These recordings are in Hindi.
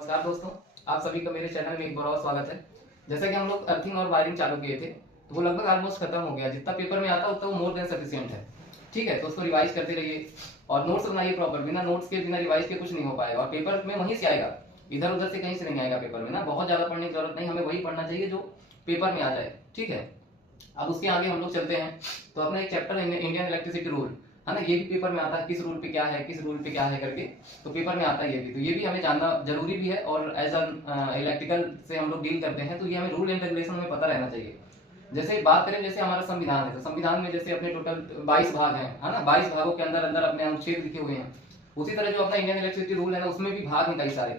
नमस्कार दोस्तों, आप सभी का मेरे चैनल में एक बार और स्वागत है। जैसा कि हम लोग अर्थिंग और वायरिंग चालू किए थे, तो वो लगभग ऑलमोस्ट खत्म हो गया। जितना पेपर में आता है उतना वो मोर देन सफिशिएंट है। ठीक है, तो उसको रिवाइज करते रहिए और नोट्स बनाइए प्रॉपर। बिना नोट्स के, बिना रिवाइज के कुछ नहीं हो पाएगा और पेपर में वहीं से आएगा, इधर उधर से कहीं से नहीं आएगा। पेपर में ना बहुत ज्यादा पढ़ने की जरूरत नहीं, हमें वही पढ़ना चाहिए जो पेपर में आ जाए। ठीक है, अब उसके आगे हम लोग चलते हैं। तो अपना एक चैप्टर इंडियन इलेक्ट्रिसिटी रूल है ना, ये भी पेपर में आता है, किस रूल पे क्या है, किस रूल पे क्या है करके। तो पेपर में आता है ये भी, तो ये भी हमें जानना जरूरी भी है। और एज एन इलेक्ट्रिकल से हम लोग डील करते हैं, तो ये हमें रूल एंड रेगुलेशन हमें पता रहना चाहिए। जैसे बात करें, जैसे हमारा संविधान है, तो संविधान में जैसे अपने टोटल 22 भाग हैं, है ना। 22 भागों के अंदर अंदर अपने अनुच्छेद लिखे हुए हैं। उसी तरह जो अपना इंडियन इलेक्ट्रिसिटी रूल है ना, उसमें भी भाग हैं कई सारे।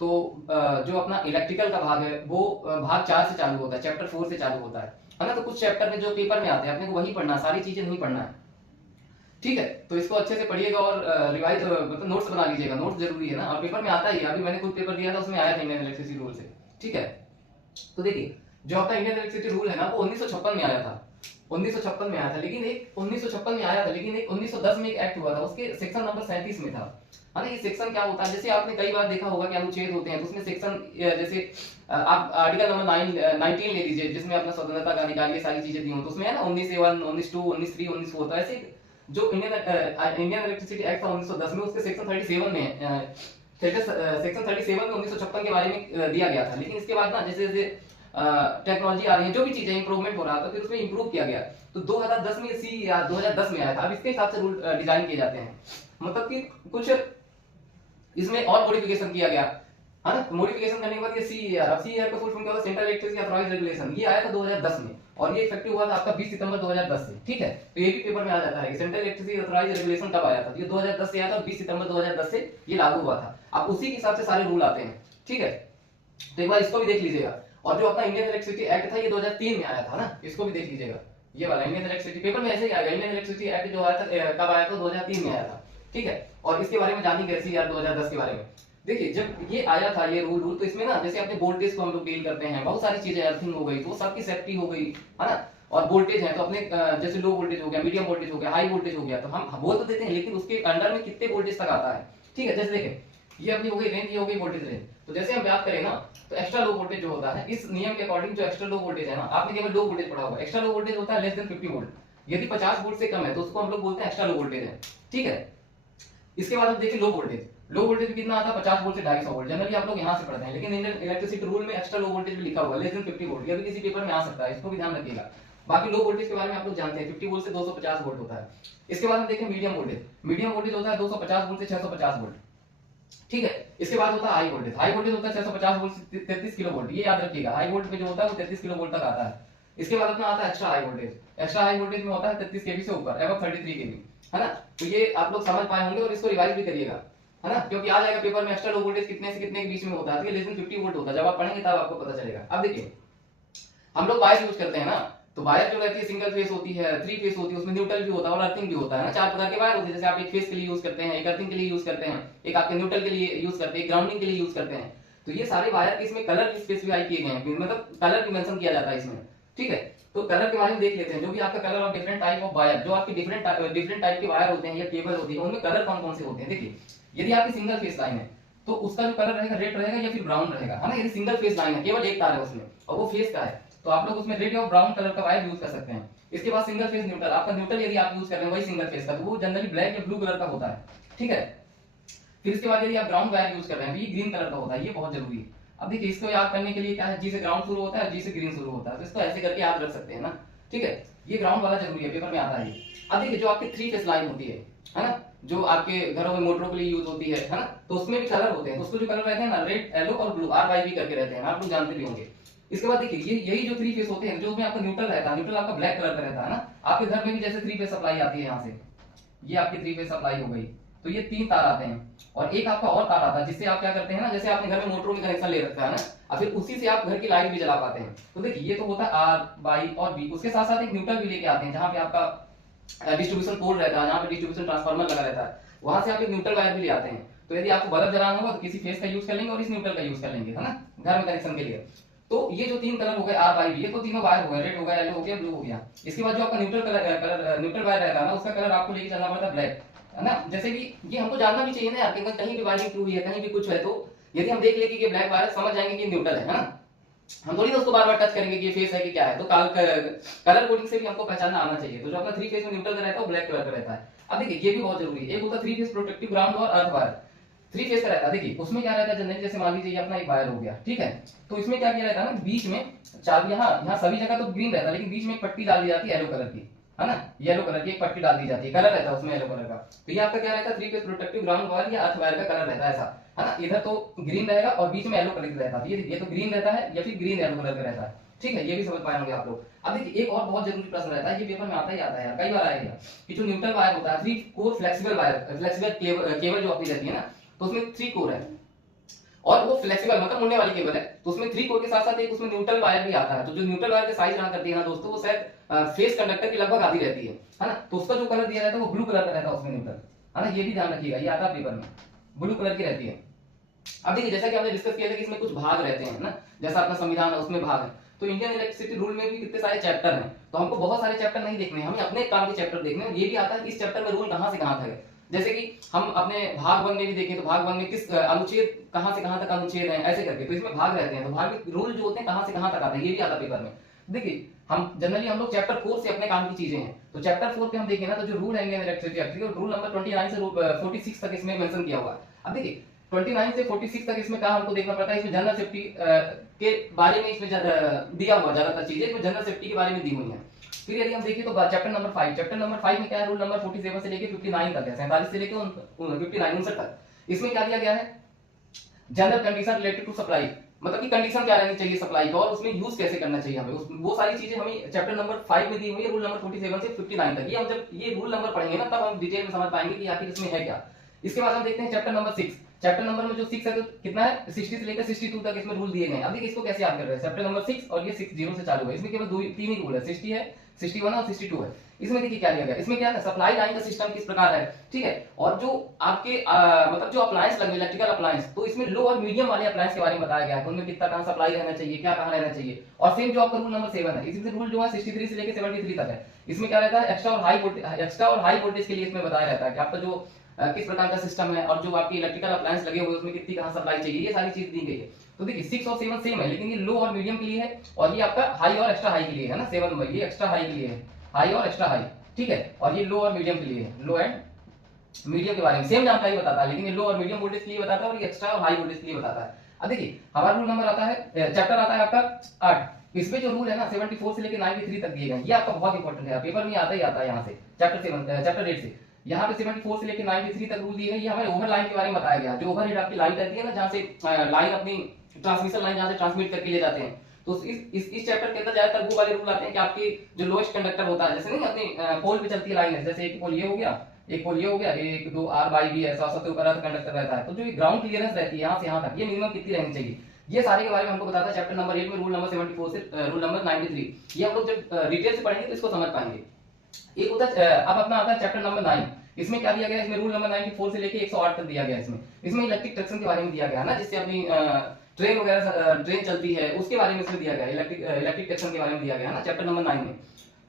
तो जो अपना इलेक्ट्रिकल का भाग है, वो भाग 4 से चालू होता है, चैप्टर 4 से चालू होता है ना। तो कुछ चैप्टर में जो पेपर में आते हैं, अपने को वही पढ़ना, सारी चीजें नहीं पढ़ना है। ठीक है, तो इसको अच्छे से पढ़िएगा और रिवाइज मतलब नोट्स बना लीजिएगा। नोट्स जरूरी है ना, और पेपर में आता ही है। अभी मैंने खुद पेपर दिया था, उसमें आया था इंडियन इलेक्ट्रिसिटी रूल से। ठीक है, तो देखिए, जो आपका इंडियन इलेक्ट्रिसिटी रूल है ना, वो 1956 में आया था। 1956 में आया था, लेकिन एक 1956 में आया था, लेकिन एक 1910 में एक एक्ट हुआ था, उसके सेक्शन नंबर 37 में था। है ना। ये सेक्शन क्या होता है, जैसे आपने कई बार देखा होगा कि अनुच्छेद होते हैं, तो उसमें सेक्शन जैसे आप आर्टिकल नंबर 19 ले लीजिए, जिसमें अपना स्वतंत्रता का अधिकार, ये सारी चीजें दी हो, तो उसमें है ना 19A1, 19(2), 19(3), 19(4), तो ऐसे जो इंडियन इलेक्ट्रिसिटी एक्ट था 1910 में, उसके सेक्शन 37 में सेक्शन 37 में 1956 के बारे में दिया गया था। लेकिन इसके बाद ना जैसे जैसे टेक्नोलॉजी आ रही है, जो भी चीजें इंप्रूवमेंट हो रहा था, फिर उसमें इंप्रूव किया गया। तो 2010 में सी या 2010 में आया था। अब इसके हिसाब से रूल डिजाइन किए जाते हैं, मतलब कि कुछ इसमें और मॉडिफिकेशन किया गया, है ना। मॉडिफिकेशन करने के बाद ये सीईआर, अब सीईआर का फुल फॉर्म क्या होता है, सेंट्रल इलेक्ट्रिसिटी अथॉरिटी रेगुलेशन। ये आया था 2010 में और ये इफेक्टिव हुआ था आपका 20 सितंबर 2010 से। ठीक है, तो ये भी पेपर में आ जाता है कि सेंट्रल इलेक्ट्रिसिटी अथॉरिटी रेगुलेशन कब आया था। ये 2010 से आया था, 20 सितंबर 2010 से ये लागू हुआ था। अब उसी के हिसाब से सारे रूल आते हैं। ठीक है, तो एक बार इसको भी देख लीजिएगा। और जो अपना इंडियन इलेक्ट्रिसिटी एक्ट था, ये 2003 में आया था ना, इसको भी देख लीजिएगा। ये वाला इंडियन इलेक्ट्रिसिटी पेपर में ऐसे ही आएगा। इंडियन इलेक्ट्रिसिटी एक्ट जो आया था कब आया था, 2003 में आया था। ठीक है, और इसके बारे में जानेंगे सीईआर 2010 के बारे में। देखिए, जब ये आया था ये रूल तो इसमें ना जैसे अपने वोल्टेज को हम लोग डील करते हैं, बहुत सारी चीजें, अर्थिंग हो गई, तो वो सबकी सेफ्टी हो गई, है ना। और वोल्टेज है तो अपने जैसे लो वोल्टेज हो गया, मीडियम वोल्टेज हो गया, हाई वोल्टेज हो गया, तो हम बोल तो देते हैं, लेकिन उसके अंडर में कितने वोल्टेज तक आता है। ठीक है, जैसे देखें, ये अपनी हो गई रेंज, ये हो गई वोल्टेज रेंज। तो जैसे हम बात करें ना, तो एक्स्ट्रा लो वोल्टेज जो होता है, इस नियम के अकॉर्डिंग जो एक्स्ट्रा लो वोल्टेज है ना, आपने केवल लो वोल्टेज पढ़ा होगा। एक्स्ट्रा लो वोल्टेज होता है लेस देन 50 वोल्ट। यदि 50 वोल्ट से कम है तो उसको हम लोग बोलते हैं एक्स्ट्रा लो वोल्टेज है। ठीक है, इसके बाद हम देखिए लो वोल्टेज। लो वोल्टेज कितना आता है, 50 वोल्ट से 250 वोल्ट। जनरली आप लोग यहाँ से पढ़ते हैं, लेकिन इंडियन इलेक्ट्रिसिटी रूल में एक्स्ट्रा लो वोल्टेज भी लिखा हुआ है, लेस देन 50 वोल्ट। ये भी किसी पेपर में आ सकता है, इसको भी ध्यान रखिएगा। बाकी लो वोल्टेज के बारे में आप लोग जानते हैं, 50 वोल्ट से 250 वोल्ट होता है। इसके बाद हम देखें मीडियम वोल्टेज। मीडियम वोल्टेज होता है 250 वोल्ट से 650 वोल्ट। ठीक है, इसके बाद होता है हाई वोल्टेज। हाई वोल्टेज होता है 650 वोल्ट से 33 किलो वोल्ट। ये याद रखिएगा, हाई वोल्ट पे जो होता है वो 33 किलो वोल्ट तक आता है। इसके बाद अपना आता है extra high voltage. Extra high voltage में होता है 33 केवी से ऊपर, एबव 33 केवी, है ना। तो ये आप लोग समझ पाए होंगे और इसको रिवाइज भी करिएगा, है ना, क्योंकि आ जाएगा पेपर में एक्स्ट्रा लो वोल्टेज कितने से कितने के बीच में होता है। तो ये लेस देन 50 वोल्ट होता है, जब आप पढ़ेंगे तब आपको पता चलेगा। अब देखिए, हम लोग वायर यूज करते हैं ना, तो वायर जो रहती है सिंगल फेस होती है, 3 फेस होती है, उसमें न्यूट्रल भी होता है और अर्थिंग भी होता है ना। 4 प्रकार के वायर होते हैं। जैसे आप एक फेस के लिए यूज करते हैं, एक अर्थिंग के लिए यूज करते हैं, एक आपके न्यूट्रल के लिए यूज करते हैं, एक ग्राउंडिंग के लिए यूज करते हैं। तो ये सारे वायर इसमें कलर भी स्पेसिफाई किए गए हैं, मतलब कलर भी मेंशन किया जाता है इसमें। ठीक है, तो कलर के बारे में देख लेते हैं। जो भी आपका colour of different type of wire, जो आपके डिफरेंट टाइप के वायर होते हैं या केबल होती है, उनमें कलर कौन कौन से होते हैं। देखिए, यदि आपकी सिंगल फेस लाइन है तो उसका जो कलर रहेगा रेड रहेगा या फिर ब्राउन रहेगा, है ना। यदि सिंगल फेस लाइन है, केवल एक तार है उसमें और वो फेस का है, तो आप लोग उसमें रेड और ब्राउन कलर का वायर यूज कर सकते हैं। इसके बाद सिंगल फेस न्यूट्रल, आपका न्यूट्रल यदि आप यूज कर रहे हैं वही सिंगल फेस का, तो वो जनरली ब्लैक या ब्लू कलर का होता है। ठीक है, फिर इसके बाद यदि आप ग्राउंड वायर यूज कर रहे हैं, ये ग्रीन कलर का होता है, ये बहुत जरूरी है। अब देखिए, इसको याद करने के लिए क्या है, जी से ग्राउंड शुरू होता है, जी से ग्रीन शुरू होता है, तो इसको ऐसे करके याद रख सकते हैं ना। ठीक है, ये ग्राउंड वाला जरूरी है, पेपर में आता है। अब देखिए, जो आपकी 3 फेस लाइन होती है ना, जो आपके घरों में मोटरों के लिए यूज होती है ना, तो उसमें भी कलर होते हैं। तो उसको जो कलर रहते हैं ना, रेड, येलो और ब्लू, RYB करके रहते हैं, आप लोग जानते भी होंगे। इसके बाद देखिए, ये यही जो 3 फेस होते हैं, जो उसमें आपका न्यूट्रल रहता है, न्यूट्रल आपका ब्लैक कलर का रहता है ना। आपके घर में भी जैसे 3 फेस सप्लाई आती है, यहाँ से ये आपकी 3 फेस सप्लाई हो गई, तो ये 3 तार आते हैं और एक आपका और तार आता है, जिससे आप क्या करते हैं ना, जैसे आपने घर में मोटरों में कनेक्शन ले रखा है ना, और फिर उसी से आप घर की लाइट भी जला पाते हैं। तो देखिए, ये तो होता है R, Y और B। उसके साथ साथ एक न्यूट्रल भी लेके आते हैं, जहां पे आपका डिस्ट्रीब्यूशन पोल रहता है, जहां पे डिस्ट्रीब्यूशन ट्रांसफार्मर लगा रहता है, वहां से आप एक न्यूट्रल वायर भी ले आते हैं। तो यदि आपको बल्ब जलाना होगा तो किसी फेस का यूज कर लेंगे और इस न्यूट्रल का यूज कर लेंगे, है ना, घर में कनेक्शन के लिए। तो ये जो 3 कलर हो गए RYB, ये तो तीनों वायर हो गए, रेड हो गया, येलो हो गया, ब्लू हो गया। इसके बाद जो आपका न्यूट्रल वायर रहता है ना, उसका कलर आपको लेके चलना पड़ता है ब्लैक, है ना। जैसे कि ये हमको जानना भी चाहिए ना यार, कि कहीं भी वायरिंग हुई है, कहीं भी कुछ है, तो यदि हम देख लेंगे कि ब्लैक वायर, समझ जाएंगे कि न्यूट्रल है ना, हम थोड़ी ना उसको बार बार टच करेंगे कि ये फेस है कि क्या है। तो कलर कोडिंग से भी हमको पहचानना आना चाहिए। तो जो अपना 3 फेस में न्यूट्रल का रहता है वो ब्लैक कलर का रहता है। अब देखिए ये भी बहुत जरूरी है, एक होता है 3 फेस प्रोटेक्टिव ग्राउंड और अर्थ वायर। 3 फेस का रहता है, देखिए उसमें क्या रहता है जनरली, जैसे मान लीजिए ये अपना एक वायर हो गया, ठीक है, तो इसमें क्या किया रहता है ना, बीच में चाबी, यहाँ सभी जगह तो ग्रीन रहता है, लेकिन बीच में एक पट्टी डाल दी जाती है येलो कलर की, है ना, येलो कलर की एक पट्टी डाल दी जाती है, कलर रहता है उसमें येलो कलर का। तो ये आपका क्या रहता है, 3 फेस प्रोटेक्टिव ग्राउंड वायर या अर्थ वायर का कलर रहता है ऐसा, है ना। इधर तो ग्रीन रहेगा और बीच में येलो कलर का रहता है, ये तो ग्रीन रहता है या फिर ग्रीन येलो कलर का रहता है, ठीक है, ये भी समझ पाए होंगे आप लोग। अब देखिए एक और बहुत जरूरी प्रश्न रहता है, ये पेपर में आता ही आता है यार, कई बार आएगा, कि जो न्यूट्रल वायर होता है, 3 core flexible wire, flexible cable जो अपनी रहती है ना, तो उसमें 3 कोर है और वो फ्लेक्सिबल मतलब मुड़ने वाली केबल है, तो उसमें 3 कोर के साथ साथ एक उसमें न्यूट्रल वायर भी आता है। तो जो न्यूट्रल वायर की साइज रहा करती है ना दोस्तों, वो शायद फेस कंडक्टर की लगभग आधी रहती है ना। तो उसका जो कलर दिया रहता है वो ब्लू कलर का रहता है उसमें न्यूट्रल, है ना, ये भी ध्यान रखिएगा, ये आता है पेपर में, ब्लू कलर की रहती है। अब देखिए जैसा कि हमने डिस्कस किया था कि इसमें कुछ भाग रहते हैं ना, जैसा अपना संविधान है उसमें भाग है, तो इंडियन इलेक्ट्रिसिटी रूल में भी कितने सारे चैप्टर हैं, तो हमको बहुत सारे चैप्टर नहीं देखने हैं, हमें अपने काम के चैप्टर देखने हैं। ये भी आता है इस चैप्टर में रूल कहां से कहां तक है, जैसे कि हम अपने भाग 1 में भी देखें तो भाग 1 में किस अनुच्छेद कहां से कहां तक अनुच्छेद है, ऐसे करके, तो इसमें भाग रहते हैं, तो भाग में रूल जो होते हैं कहां से कहां तक आते हैं, ये भी आता है पेपर में। देखिए हम जनरली हम लोग चैप्टर 4 से अपने काम की चीजें हैं, तो चैप्टर 4 पे हम देखें ना, तो जो रूल है इंडियन इलेक्ट्रिसिटी एक्ट के, रूल नंबर 29 से 46 तक इसमें मेंशन किया हुआ है। अब देखिए 29 से 46 तक इसमें कहा हमको देखना पड़ता है, इसमें जनरल सेफ्टी के बारे में इसमें दिया हुआ ज्यादातर चीजें इसमें जनरल सेफ्टी के बारे में दी हुई है। फिर यदि हम देखें तो चैप्टर नंबर 5 में क्या है, रूल नंबर 47 से लेके 59 तक है, 47 से लेके 59 तक। इसमें क्या दिया गया है, general condition related to supply, मतलब कि कंडीशन क्या रहनी चाहिए सप्लाई का और उसमें यूज कैसे करना चाहिए हमें, वो सारी चीजें हमें चैप्टर नंबर 5 में दी हुई है, रूल नंबर 47 से 59 तक। ये हम जब ये रूल नंबर पढ़ेंगे ना, तब हम डिटेल में समझ पाएंगे कि आखिर इसमें है क्या। इसके बाद हम देखते हैं चैप्टर नंबर 6, चैप्टर नंबर में जो 6 है तो कितना है, 60 से लेकर 62 तक इसमें रूल दिए गए हैं। अब देखिए इसको कैसे याद कर रहे हैं, चैप्टर नंबर 6 और ये 60 से चालू है, इसमें केवल 3 ही रूल है, 60 है, 61 और 62 है। इसमें देखिए क्या दिया गया, इसमें क्या है, सप्लाई लाइन का सिस्टम किस प्रकार है, ठीक है, और जो आपके मतलब जो अप्लायंस लगे इलेक्ट्रिकल अप्लायंस, तो इसमें लो और मीडियम वाले अप्लायंस के बारे में बताया गया है, उनमें कितना कहां सप्लाई रहना चाहिए, क्या कहां रहना चाहिए। और सेम जो आपका रूल नंबर 7 है, इसमें रूल जो है 63 से लेकर 73 तक है, इसमें क्या रहता है, एक्स्ट्रा और हाई वोल्टेज के लिए इसमें बताया रहता है कि आपका जो किस प्रकार का सिस्टम है और जो आपकी इलेक्ट्रिकल अप्लायंस लगे हुए उसमें कितनी कहां सप्लाई चाहिए, ये सारी चीज दी गई है। तो देखिए 6 और 7 सेम है, लेकिन ये लो और मीडियम के लिए है और ये आपका हाई और एक्स्ट्रा हाई के लिए है ना, 7 में ये एक्स्ट्रा हाई के लिए है, हाई और एक्स्ट्रा हाई, ठीक है, और ये लो और मीडियम के लिए है, लो एंड मीडियम के बारे में सेम जानकारी बताता है, लेकिन ये लो और मीडियम वोल्टेज के लिए बताता है और ये एक्स्ट्रा और हाई वोल्टेज के लिए बताता है। अब देखिए हमारा रूल नंबर आता है, चैप्टर आता है आपका 8, इसमें जो रूल है ना 74 से लेकर 93 तक दिए गए, ये आपका बहुत इंपॉर्टेंट है, पेपर में आता ही आता है यहाँ से, चैप्टर 8 से यहाँ पे 74 से लेकर 93 तक रूल दिए गए। ये हमें ओवर लाइन के बारे में बताया गया, जो ओवरहेड आपकी लाइन रहती है ना, जहाँ से लाइन अपनी ट्रांसमिशन लाइन जहाँ से ट्रांसमिट करके ले जाते हैं, तो इस चैप्टर के अंदर ज्यादातर वो वाले रूल आते हैं कि आपकी जो लोएस्ट कंडक्टर होता है, जैसे नहीं अपनी पोल पे चलती है लाइन है, जैसे एक पोल ये हो गया, एक पोल ये हो गया, 1 2 R बाई B ऐसा सबसे ऊपर अर्थ कंडक्टर रहता है, तो जो ग्राउंड क्लियरेंस रहती है यहाँ से यहाँ तक, ये मिनिमम कितनी रहनी चाहिए, ये सारे के बारे में हमको बताता है चैप्टर नंबर 8 में, रूल नंबर 74 से रूल नंबर 93। ये हम लोग जब डिटेल से पढ़ेंगे तो इसको समझ पाएंगे। एक होता है अब अपना आता है चैप्टर नंबर 9, इसमें क्या दिया गया, इसमें रूल नंबर 94 से लेके 108 तक दिया गया, इसमें इलेक्ट्रिक ट्रैक्शन के बारे में दिया गया है ना, जिससे अपनी ट्रेन वगैरह ट्रेन चलती है उसके बारे में इसमें दिया गया, इलेक्ट्रिक ट्रैक्शन के बारे में दिया गया है ना चैप्टर नंबर 9 में।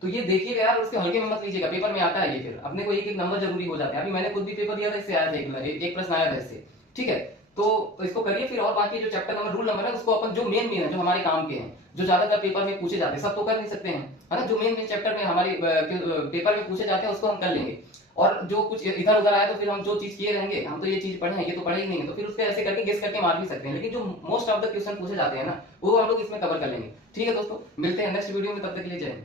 तो ये देखिएगा यार, उसके हल्के में मत लीजिएगा, पेपर में आता है ये, फिर अपने को एक एक नंबर जरूरी हो जाता है। अभी मैंने खुद भी पेपर दिया था, इससे आया था एक प्रश्न आया था इससे, ठीक है, तो इसको करिए फिर। और बाकी जो चैप्टर नंबर रूल नंबर है उसको अपन जो मेन है, जो हमारे काम के हैं, जो ज्यादातर पेपर में पूछे जाते हैं, सब तो कर नहीं सकते हैं, है ना, जो मेन चैप्टर में हमारे पेपर में पूछे जाते हैं उसको हम कर लेंगे। और जो कुछ इधर उधर आया तो फिर हम जो चीज किए रहेंगे, हम तो ये चीज पढ़े हैं, ये तो पढ़े ही नहीं है, तो फिर उसको ऐसे करके गेस करके मार भी सकते हैं, लेकिन जो मोस्ट ऑफ द क्वेश्चन पूछे जाते हैं ना वो हम लोग इसमें कवर कर लेंगे। ठीक है दोस्तों, मिलते हैं नेक्स्ट वीडियो में, तब तक के लिए जय हिंद।